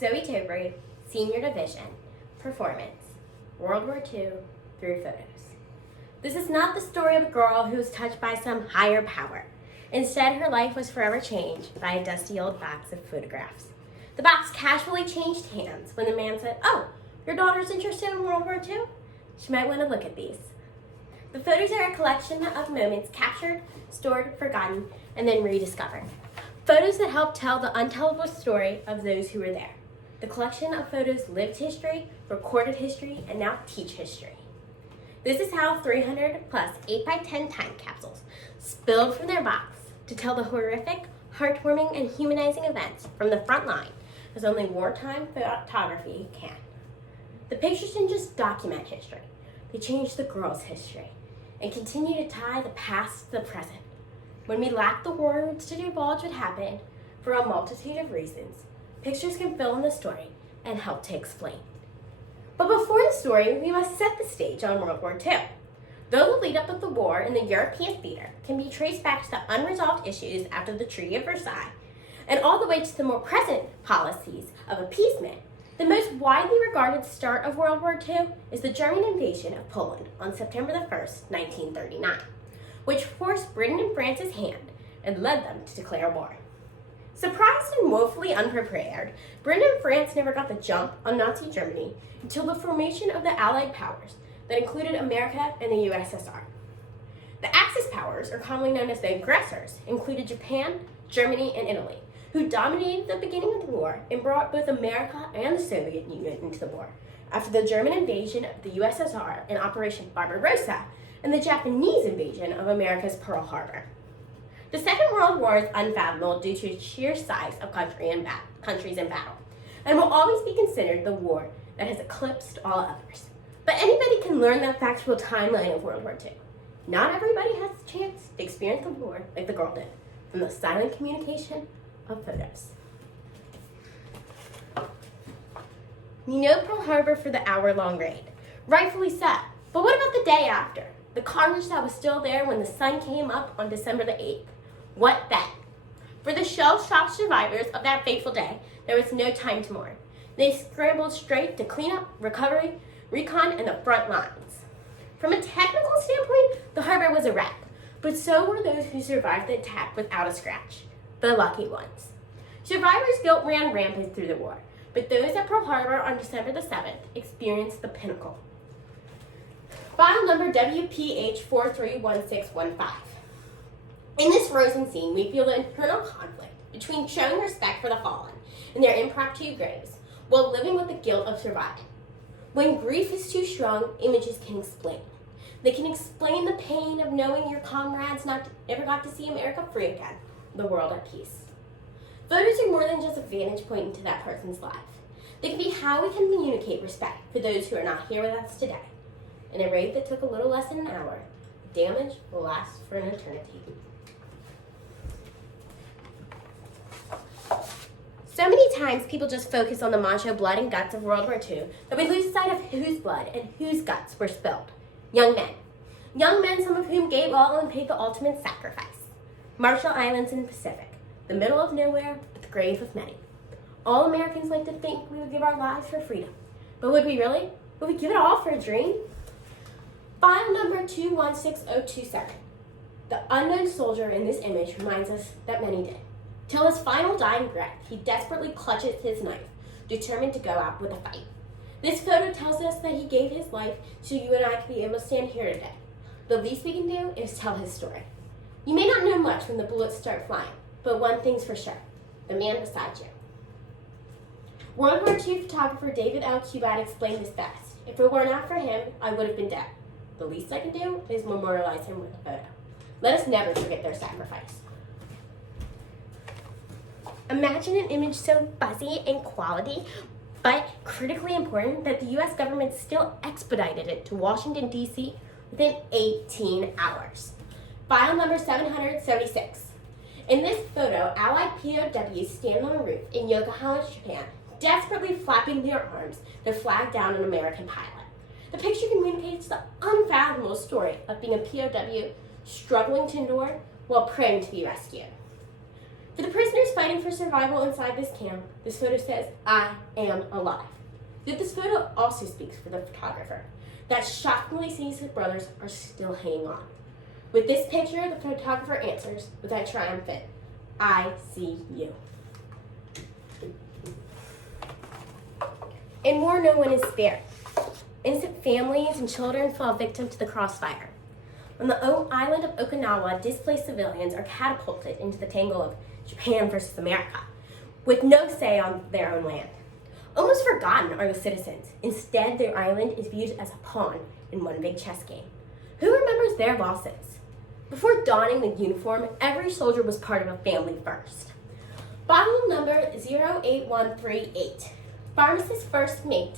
Tobery, Senior Division, Performance, World War II through photos. This is not the story of a girl who was touched by some higher power. Instead, her life was forever changed by a dusty old box of photographs. The box casually changed hands when the man said, "Oh, your daughter's interested in World War II? She might want to look at these." The photos are a collection of moments captured, stored, forgotten, and then rediscovered. Photos that help tell the untellable story of those who were there. The collection of photos lived history, recorded history, and now teach history. This is how 300 plus 8x10 time capsules spilled from their box to tell the horrific, heartwarming, and humanizing events from the front line as only wartime photography can. The pictures didn't just document history, they changed the girl's history and continue to tie the past to the present. When we lack the words to divulge what happened, for a multitude of reasons, pictures can fill in the story and help to explain. But before the story, we must set the stage on World War II. Though the lead up of the war in the European theater can be traced back to the unresolved issues after the Treaty of Versailles, and all the way to the more present policies of appeasement, the most widely regarded start of World War II is the German invasion of Poland on September 1st, 1939, which forced Britain and France's hand and led them to declare war. Surprised and woefully unprepared, Britain and France never got the jump on Nazi Germany until the formation of the Allied powers that included America and the USSR. The Axis powers, or commonly known as the aggressors, included Japan, Germany, and Italy, who dominated the beginning of the war and brought both America and the Soviet Union into the war after the German invasion of the USSR in Operation Barbarossa and the Japanese invasion of America's Pearl Harbor. The Second World War is unfathomable due to its sheer size of countries in battle, and will always be considered the war that has eclipsed all others. But anybody can learn the factual timeline of World War II. Not everybody has the chance to experience the war like the girl did, from the silent communication of photos. We know Pearl Harbor for the hour-long raid, rightfully so, but what about the day after? The carnage that was still there when the sun came up on December the 8th. What then? For the shell-shocked survivors of that fateful day, there was no time to mourn. They scrambled straight to cleanup, recovery, recon, and the front lines. From a technical standpoint, the harbor was a wreck, but so were those who survived the attack without a scratch, the lucky ones. Survivors' guilt ran rampant through the war, but those at Pearl Harbor on December the 7th experienced the pinnacle. File number WPH431615. In this frozen scene, we feel the internal conflict between showing respect for the fallen in their impromptu graves while living with the guilt of surviving. When grief is too strong, images can explain. They can explain the pain of knowing your comrades never got to see America free again, the world at peace. Photos are more than just a vantage point into that person's life. They can be how we can communicate respect for those who are not here with us today. In a raid that took a little less than an hour, the damage will last for an eternity. So many times people just focus on the macho blood and guts of World War II that we lose sight of whose blood and whose guts were spilled. Young men. Young men, some of whom gave all and paid the ultimate sacrifice. Marshall Islands in the Pacific, the middle of nowhere, but the grave of many. All Americans like to think we would give our lives for freedom. But would we really? Would we give it all for a dream? File number 216027. The unknown soldier in this image reminds us that many did. Till his final dying breath, he desperately clutches his knife, determined to go out with a fight. This photo tells us that he gave his life so you and I could be able to stand here today. The least we can do is tell his story. You may not know much when the bullets start flying, but one thing's for sure, the man beside you. World War II photographer David L. Cubat explained this best. If it were not for him, I would have been dead. The least I can do is memorialize him with a photo. Let us never forget their sacrifice. Imagine an image so fuzzy in quality, but critically important that the U.S. government still expedited it to Washington, D.C. within 18 hours. File number 776. In this photo, Allied POWs stand on a roof in Yokohama, Japan, desperately flapping their arms to flag down an American pilot. The picture communicates the unfathomable story of being a POW struggling to endure while praying to be rescued. For the prisoners fighting for survival inside this camp, this photo says, "I am alive." Yet this photo also speaks for the photographer, that shockingly sees his brothers are still hanging on. With this picture, the photographer answers with that triumphant, "I see you." In war, no one is spared. Innocent families and children fall victim to the crossfire. On the island of Okinawa, displaced civilians are catapulted into the tangle of Japan versus America, with no say on their own land. Almost forgotten are the citizens. Instead, their island is viewed as a pawn in one big chess game. Who remembers their losses? Before donning the uniform, every soldier was part of a family first. Bottle number 08138. Pharmacist's first mate,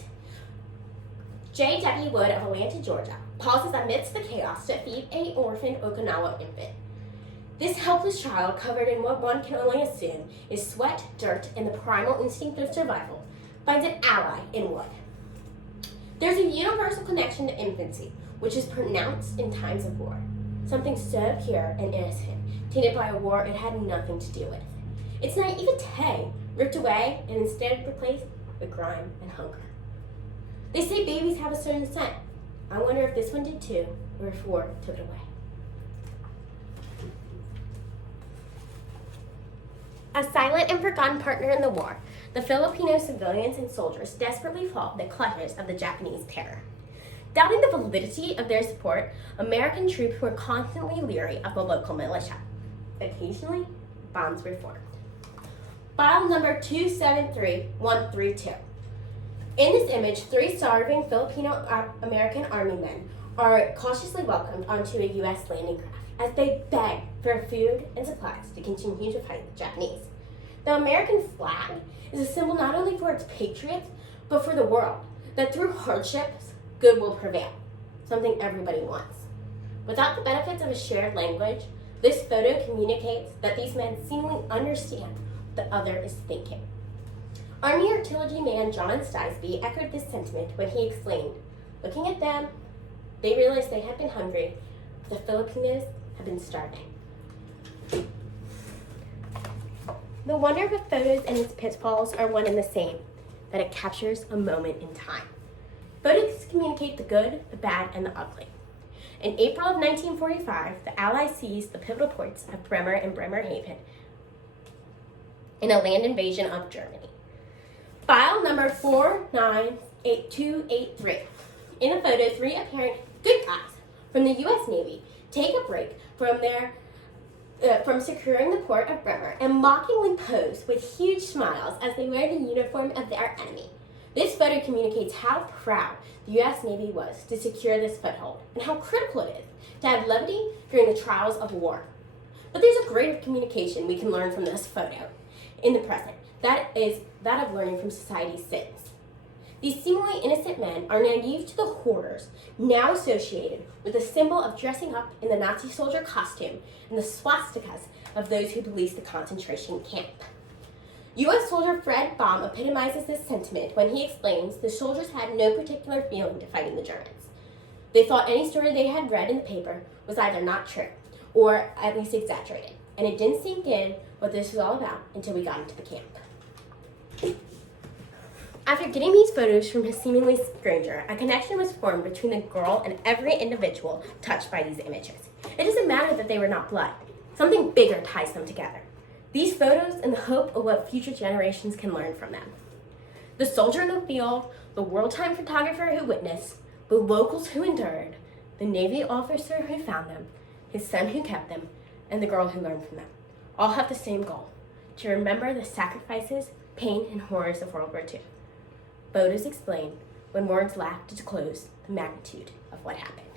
J.W. Wood of Atlanta, Georgia, pauses amidst the chaos to feed an orphaned Okinawa infant. This helpless child, covered in what one can only assume is sweat, dirt, and the primal instinct of survival, finds an ally in Wood. There's a universal connection to infancy, which is pronounced in times of war. Something so pure and innocent, tainted by a war it had nothing to do with. Its naivete ripped away and instead replaced with grime and hunger. They say babies have a certain scent. I wonder if this one did too, or if war took it away. A silent and forgotten partner in the war, the Filipino civilians and soldiers desperately fought the clutches of the Japanese terror. Doubting the validity of their support, American troops were constantly leery of the local militia. Occasionally, bonds were formed. File number 273132. In this image, 3 starving Filipino-American Army men are cautiously welcomed onto a U.S. landing craft as they beg for food and supplies to continue to fight the Japanese. The American flag is a symbol not only for its patriots, but for the world, that through hardships, good will prevail, something everybody wants. Without the benefits of a shared language, this photo communicates that these men seemingly understand what the other is thinking. Army artilleryman John Stisby echoed this sentiment when he explained, looking at them, they realized they had been hungry, the Filipinos had been starving. The wonder of the photos and its pitfalls are one and the same, that it captures a moment in time. Photos communicate the good, the bad, and the ugly. In April of 1945, the Allies seized the pivotal ports of Bremer and Bremerhaven in a land invasion of Germany. File number 498283. In the photo, 3 apparent good guys from the U.S. Navy take a break from securing the port of Bremer and mockingly pose with huge smiles as they wear the uniform of their enemy. This photo communicates how proud the U.S. Navy was to secure this foothold and how critical it is to have levity during the trials of war. But there's a greater communication we can learn from this photo in the present. That is that of learning from society's sins. These seemingly innocent men are naive to the horrors now associated with the symbol of dressing up in the Nazi soldier costume and the swastikas of those who policed the concentration camp. U.S. soldier Fred Baum epitomizes this sentiment when he explains the soldiers had no particular feeling to fighting the Germans. They thought any story they had read in the paper was either not true or at least exaggerated, and it didn't sink in what this was all about until we got into the camp. After getting these photos from his seemingly stranger, a connection was formed between the girl and every individual touched by these images. It doesn't matter that they were not blood. Something bigger ties them together. These photos and the hope of what future generations can learn from them. The soldier in the field, the world-time photographer who witnessed, the locals who endured, the Navy officer who found them, his son who kept them, and the girl who learned from them, all have the same goal, to remember the sacrifices, pain, and horrors of World War II. Photos explain, when words lack to disclose, the magnitude of what happened.